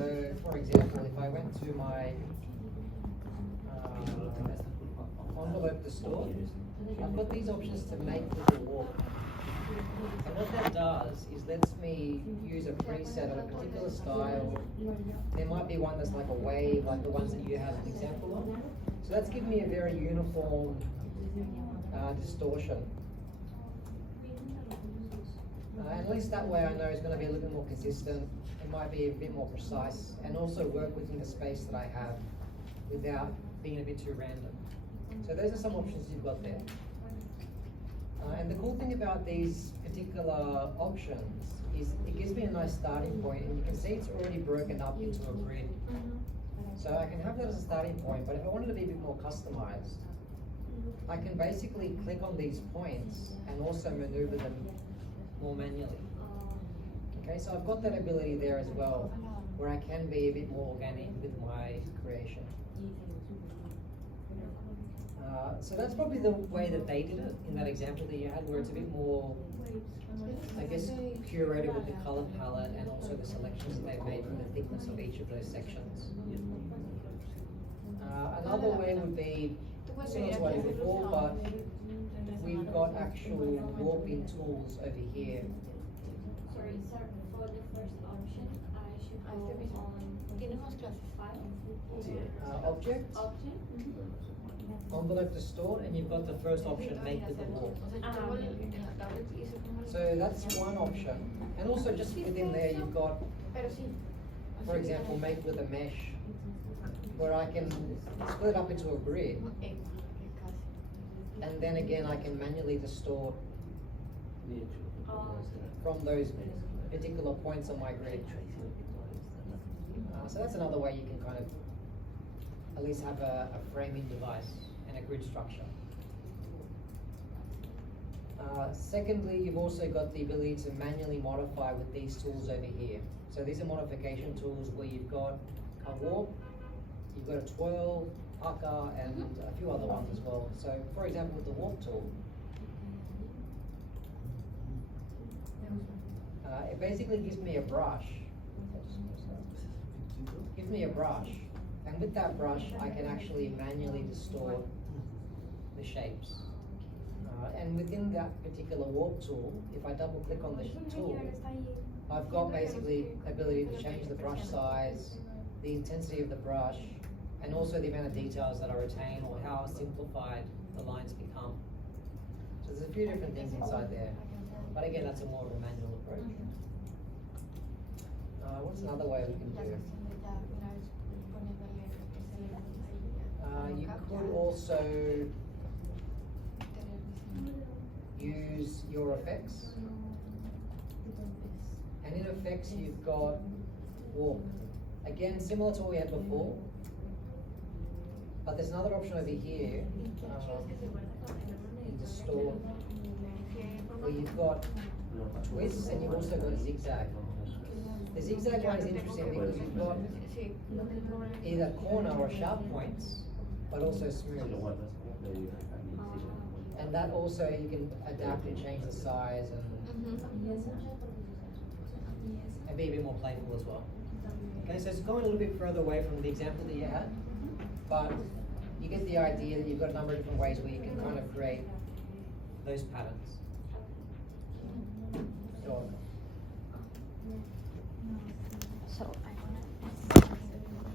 So, for example, if I went to my envelope distort, I've got these options to make little warp. And what that does is lets me use a preset of a particular style. There might be one that's like a wave, like the ones that you have an example of. So that's giving me a very uniform distortion. And at least that way I know it's going to be a little bit more consistent. It might be a bit more precise and also work within the space that I have without being a bit too random. So those are some options you've got there. And the cool thing about these particular options is it gives me a nice starting point, and you can see it's already broken up into a grid. So I can have that as a starting point, but if I wanted to be a bit more customized, I can basically click on these points and also maneuver them more manually. Okay, so I've got that ability there as well, where I can be a bit more organic with my creation. So that's probably the way that they did it in that example that you had, where it's a bit more, I guess, curated with the color palette and also the selections that they've made from the thickness of each of those sections. Another way would be similar to what I did before, but we've got actual warping tools over here. Sorry, sir, for the first option, I should go on, tenemos classify. Object, envelope distort, and you've got the first option, make with the warp. So that's one option. And also just within there you've got, for example, make with a mesh, where I can split it up into a grid. And then again I can manually distort from those particular points on my grid. So that's another way you can kind of at least have a framing device and a grid structure. Secondly, you've also got the ability to manually modify with these tools over here. So these are modification tools where you've got a warp, you've got a twirl, pucker, and a few other ones as well. So for example, with the warp tool, it basically gives me a brush. Gives me a brush, and with that brush I can actually manually distort the shapes. And within that particular warp tool, if I double click on the tool, I've got basically ability to change the brush size, the intensity of the brush, and also the amount of details that I retain or how simplified the lines become. So there's a few different things inside there. But again, that's a more of a manual approach. What's another way we can do it? You could also use your effects. And in effects, you've got warp. Again, similar to what we had before. But there's another option over here, in distort, where you've got twists and you've also got a zigzag. The zigzag one is interesting because you've got either corner or sharp points, but also smooth. And that also you can adapt and change the size and be a bit more playful as well. Okay, so it's going a little bit further away from the example that you had, but you get the idea that you've got a number of different ways where you can kind of create those patterns. So